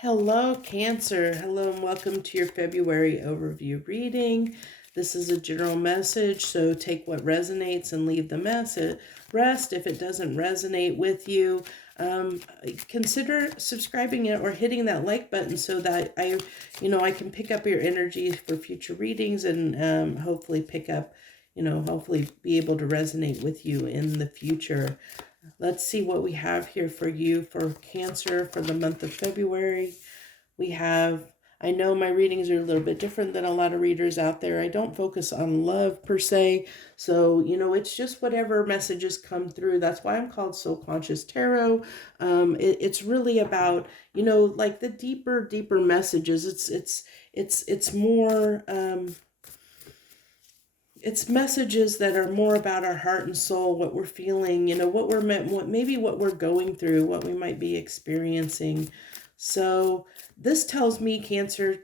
Hello, Cancer. Hello, and welcome to your February overview reading. This is a general message, so take what resonates and leave the rest. If it doesn't resonate with you, consider subscribing it or hitting that like button so that I can pick up your energy for future readings and hopefully pick up, hopefully be able to resonate with you in the future. Let's see what we have here for you for Cancer for the month of February. We have, I know my readings are a little bit different than a lot of readers out there. I don't focus on love per se. So, it's just whatever messages come through. That's why I'm called Soul Conscious Tarot. It's really about, like the deeper messages. It's more, it's messages that are more about our heart and soul, what we're feeling, what we're meant, maybe what we're going through, what we might be experiencing. So this tells me, Cancer,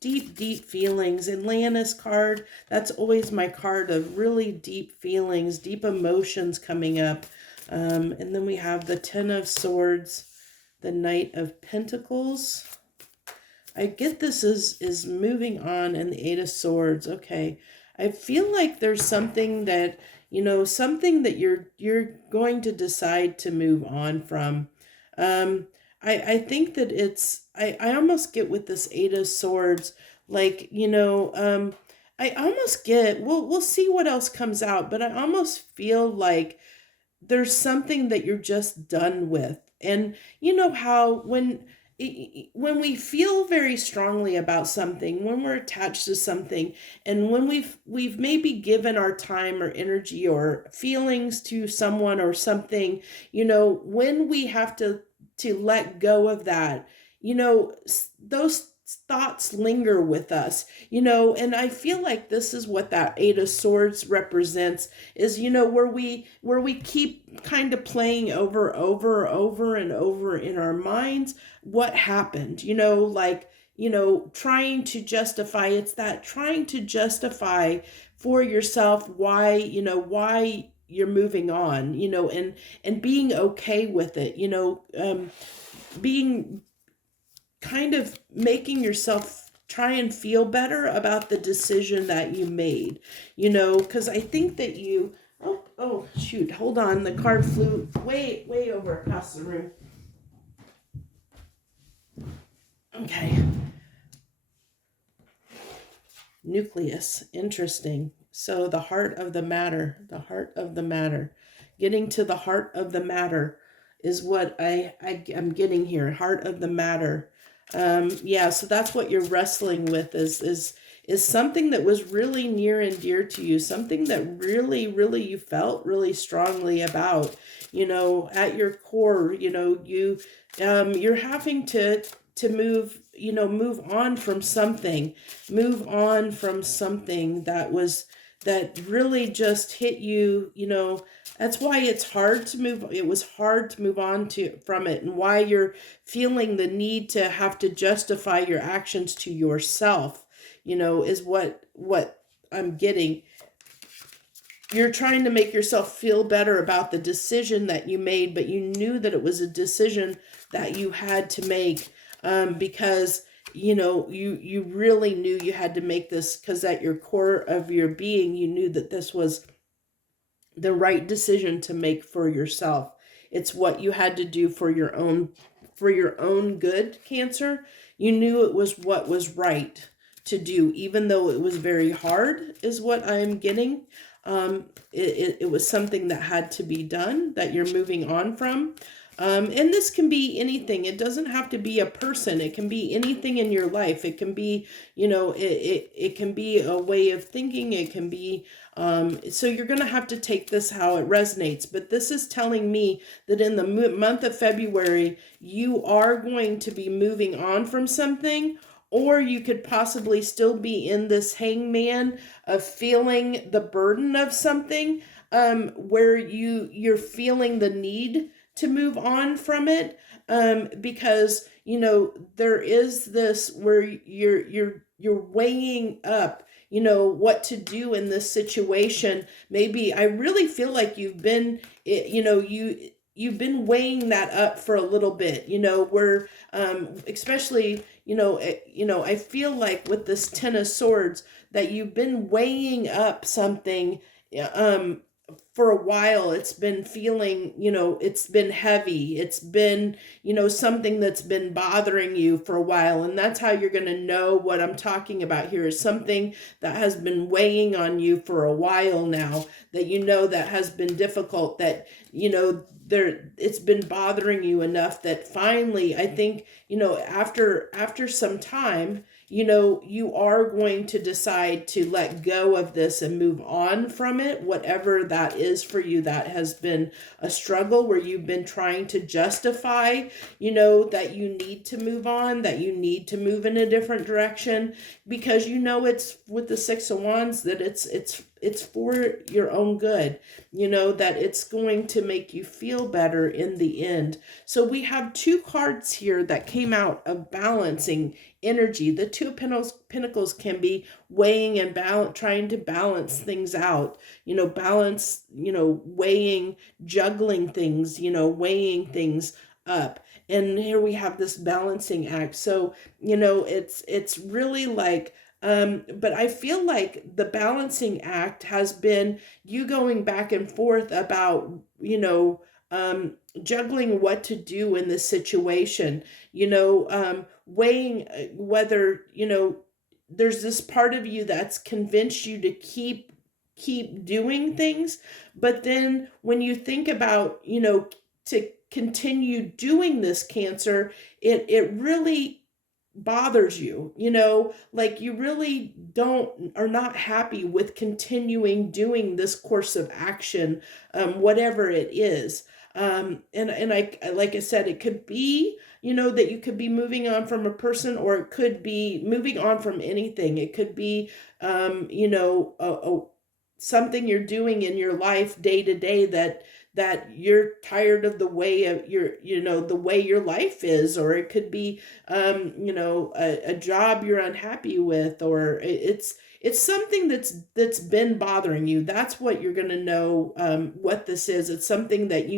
deep feelings. And Atlantis card, that's always my card of really deep feelings, deep emotions coming up. And then we have the Ten of Swords, the Knight of Pentacles. I get this is moving on, and the Eight of Swords. Okay. I feel like there's something that, something that you're going to decide to move on from. I think that I almost get with this Eight of Swords, like, I almost get, we'll see what else comes out, but I almost feel like there's something that you're just done with. And you know how when we feel very strongly about something, when we're attached to something, and when we've maybe given our time or energy or feelings to someone or something, when we have to let go of that, those thoughts linger with us, and I feel like this is what that Eight of Swords represents, is, where we keep kind of playing over and over in our minds what happened, trying to justify. It's that trying to justify for yourself why you're moving on, and being okay with it, being kind of making yourself try and feel better about the decision that you made, because I think that oh shoot, hold on, the card flew way over across the room. Okay. Nucleus, interesting. So the heart of the matter, getting to the heart of the matter is what I'm getting here. Heart of the matter. Yeah, so that's what you're wrestling with is something that was really near and dear to you, something that really you felt really strongly about, at your core, you're having to move on from something, that really just hit you. That's why it's hard to move. It was hard to move on from it, and why you're feeling the need to have to justify your actions to yourself, is what I'm getting. You're trying to make yourself feel better about the decision that you made, but you knew that it was a decision that you had to make, because you really knew you had to make this, because at your core of your being, you knew that this was the right decision to make for yourself. It's what you had to do for your own good, Cancer. You knew it was what was right to do, even though it was very hard, is what I'm getting. It was something that had to be done, that you're moving on from. And this can be anything. It doesn't have to be a person. It can be anything in your life. It can be, it can be a way of thinking. It can be, so you're going to have to take this how it resonates. But this is telling me that in the month of February, you are going to be moving on from something, or you could possibly still be in this hangman of feeling the burden of something, where you're feeling the need to move on from it, because there is this where you're weighing up what to do in this situation. Maybe I really feel like you've been you've been weighing that up for a little bit, where especially, I feel like with this 10 of Swords that you've been weighing up something um for a while. It's been feeling, it's been heavy. It's been, something that's been bothering you for a while. And that's how you're going to know what I'm talking about here is something that has been weighing on you for a while now, that that has been difficult, that it's been bothering you enough that finally, I think, after some time, you are going to decide to let go of this and move on from it, whatever that is for you. That has been a struggle where you've been trying to justify, that you need to move on, that you need to move in a different direction, because it's with the 6 of Wands that it's for your own good, that it's going to make you feel better in the end. So we have 2 cards here that came out of balancing energy. The 2 of Pentacles can be weighing and trying to balance things out, weighing, juggling things, weighing things up. And here we have this balancing act. So, it's really like, but I feel like the balancing act has been you going back and forth about, juggling what to do in this situation, weighing whether, there's this part of you that's convinced you to keep doing things. But then when you think about, to continue doing this, Cancer, it really bothers you, like you really are not happy with continuing doing this course of action, whatever it is. And I, like I said, it could be, that you could be moving on from a person, or it could be moving on from anything. It could be, something you're doing in your life day to day that you're tired of the way of the way your life is, or it could be, a job you're unhappy with, or it's something that's been bothering you. That's what you're going to know, what this is. It's something that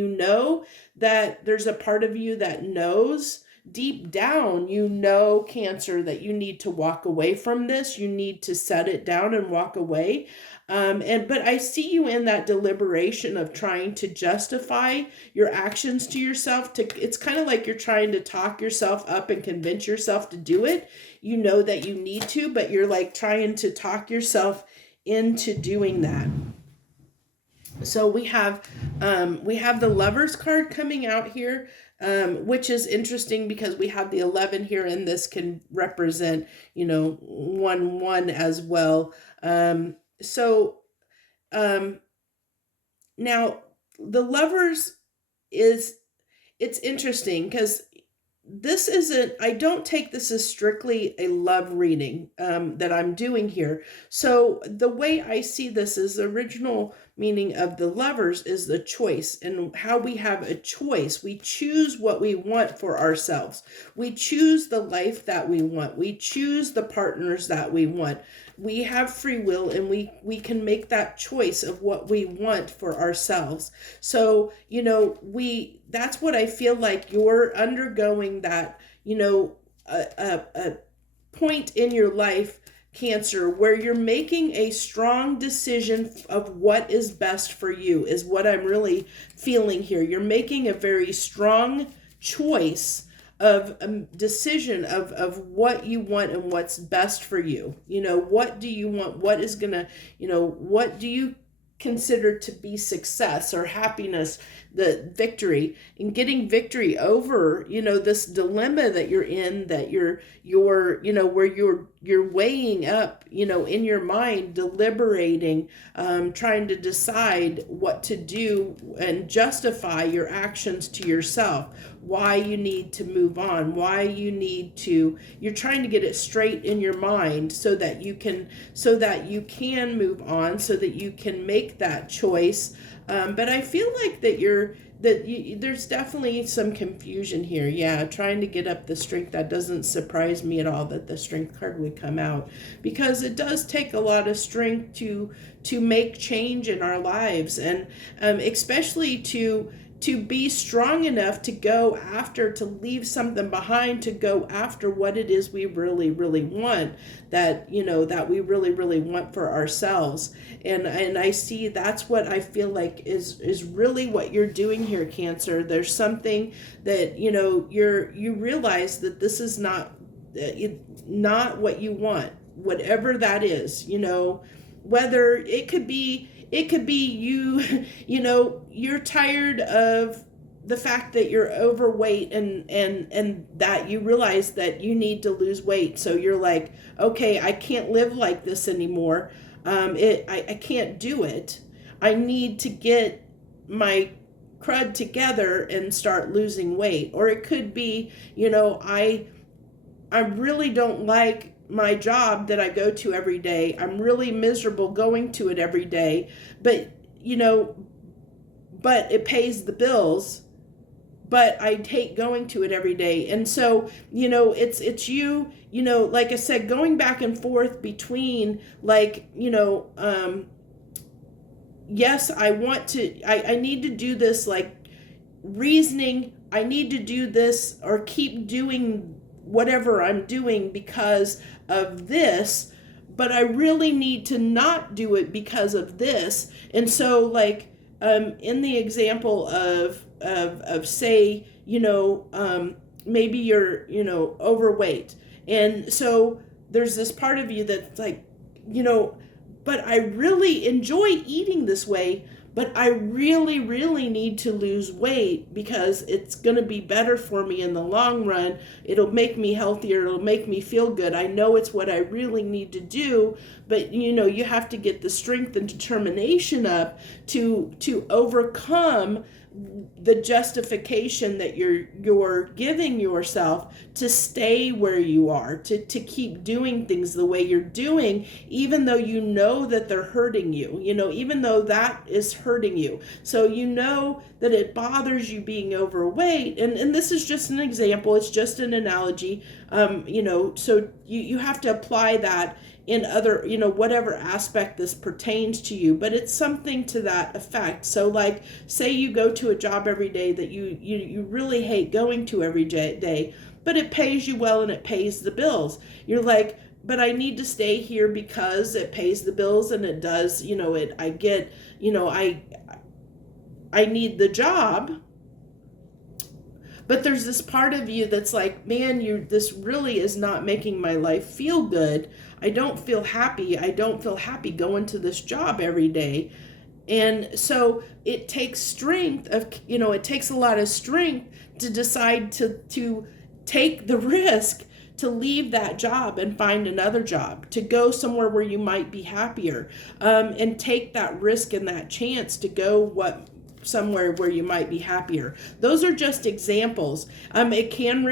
that there's a part of you that knows deep down, Cancer, that you need to walk away from this. You need to set it down and walk away. But I see you in that deliberation of trying to justify your actions to yourself. It's kind of like you're trying to talk yourself up and convince yourself to do it. You know that you need to, but you're like trying to talk yourself into doing that. So we have the Lovers card coming out here, which is interesting because we have the 11 here, and this can represent, 1 as well. So now the Lovers it's interesting because I don't take this as strictly a love reading that I'm doing here. So the way I see this is the original meaning of the Lovers is the choice, and how we have a choice. We choose what we want for ourselves. We choose the life that we want. We choose the partners that we want. We have free will, and we can make that choice of what we want for ourselves. So, that's what I feel like you're undergoing, that, a point in your life, Cancer, where you're making a strong decision of what is best for you, is what I'm really feeling here. You're making a very strong choice of a decision of what you want and what's best for you. What do you want? What is gonna, what do you consider to be success or happiness, the victory, and getting victory over, this dilemma that you're in, that you're where you're weighing up, in your mind, deliberating, trying to decide what to do and justify your actions to yourself, why you need to move on, why you're trying to get it straight in your mind so that you can move on, so that you can make that choice. But I feel like there's definitely some confusion here. Yeah, trying to get up the strength. That doesn't surprise me at all that the strength card would come out, because it does take a lot of strength to make change in our lives, and especially to to be strong enough to go after, to leave something behind, to go after what it is we really, really want, that, that we really, really want for ourselves. And I see that's what I feel like is really what you're doing here, Cancer. There's something that, you realize that this is not what you want, whatever that is, whether it could be you, you're tired of the fact that you're overweight, and that you realize that you need to lose weight. So you're like, okay, I can't live like this anymore. I can't do it. I need to get my crud together and start losing weight. Or it could be, I really don't like my job that I go to every day. I'm really miserable going to it every day, but but it pays the bills, but I hate going to it every day. And so, it's you, like I said, going back and forth between like, yes, I want to, I need to do this, like reasoning, I need to do this or keep doing whatever I'm doing because of this, but I really need to not do it because of this. And so like, in the example of say, maybe you're, overweight. And so there's this part of you that's like, but I really enjoy eating this way, but I really, really need to lose weight because it's going to be better for me in the long run. It'll make me healthier. It'll make me feel good. I know it's what I really need to do, but you have to get the strength and determination up to overcome the justification that you're giving yourself to stay where you are, to keep doing things the way you're doing, even though you know that they're hurting you, even though that is hurting you. So that it bothers you being overweight, and this is just an example, it's just an analogy, so you have to apply that in other, whatever aspect this pertains to you, but it's something to that effect. So like, say you go to a job every day that you really hate going to every day, but it pays you well and it pays the bills. You're like, but I need to stay here because it pays the bills and it does, I get, I need the job. But there's this part of you that's like, man, this really is not making my life feel good. I don't feel happy. I don't feel happy going to this job every day. And so it takes strength it takes a lot of strength to decide to take the risk to leave that job and find another job, to go somewhere where you might be happier, and take that risk and that chance to go somewhere where you might be happier. Those are just examples. It can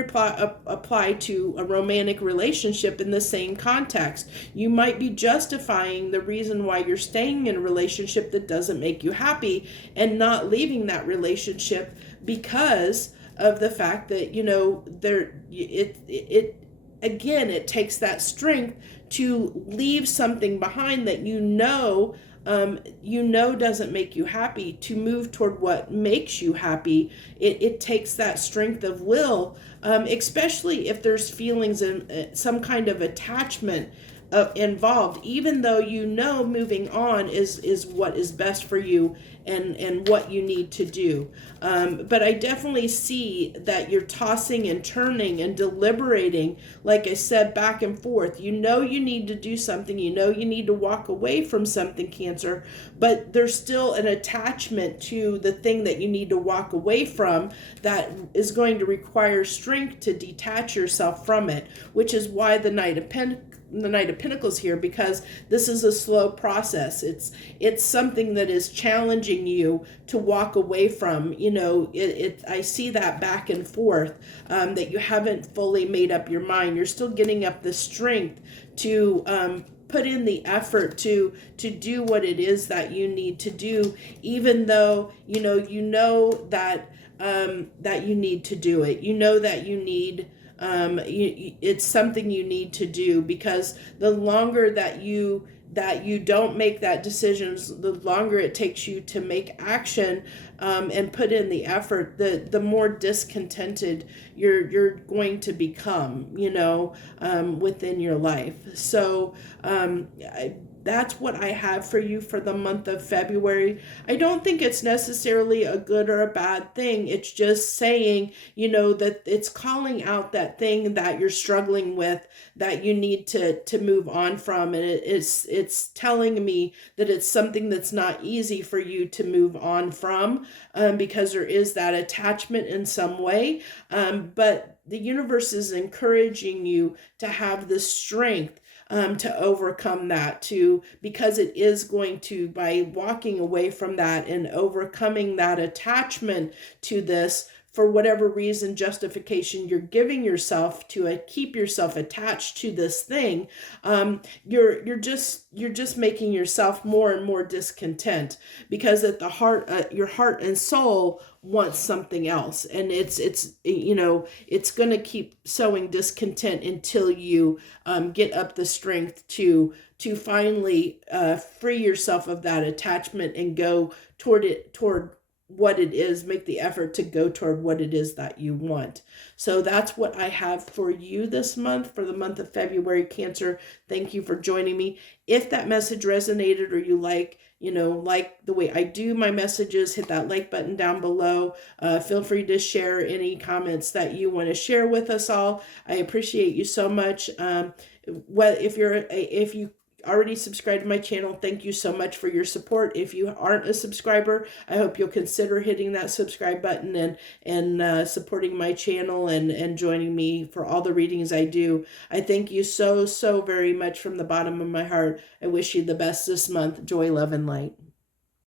apply to a romantic relationship in the same context. You might be justifying the reason why you're staying in a relationship that doesn't make you happy and not leaving that relationship because of the fact that, it takes that strength to leave something behind that doesn't make you happy, to move toward what makes you happy. It takes that strength of will, especially if there's feelings and some kind of attachment involved, even though moving on is what is best for you and what you need to do. But I definitely see that you're tossing and turning and deliberating, like I said, back and forth. You need to do something. You need to walk away from something, Cancer, but there's still an attachment to the thing that you need to walk away from that is going to require strength to detach yourself from it, which is why the Knight of Pentacles here, because this is a slow process. It's something that is challenging you to walk away from. I see that back and forth, that you haven't fully made up your mind. You're still getting up the strength to put in the effort to do what it is that you need to do, even though that that you need to do it. That you need It's something you need to do, because the longer that you don't make that decisions, the longer it takes you to make action, and put in the effort, the more discontented you're going to become, within your life. So that's what I have for you for the month of February. I don't think it's necessarily a good or a bad thing. It's just saying, that it's calling out that thing that you're struggling with, that you need to move on from. And it's telling me that it's something that's not easy for you to move on from, because there is that attachment in some way. But the universe is encouraging you to have the strength, to overcome that, because it is going to, by walking away from that and overcoming that attachment to this, for whatever reason, justification you're giving yourself to keep yourself attached to this thing, you're just making yourself more and more discontent, because at the heart, your heart and soul wants something else, and it's going to keep sowing discontent until you get up the strength to finally free yourself of that attachment and go toward what it is, make the effort to go toward what it is that you want. So that's what I have for you this month, for the month of February, Cancer. Thank you for joining me. If that message resonated, or you like the way I do my messages, hit that like button down below. Feel free to share any comments that you want to share with us all. I appreciate you so much. If you already subscribed to my channel, thank you so much for your support. If you aren't a subscriber, I hope you'll consider hitting that subscribe button and supporting my channel and joining me for all the readings I do. I thank you so very much from the bottom of my heart. I wish you the best this month. Joy, love, and light.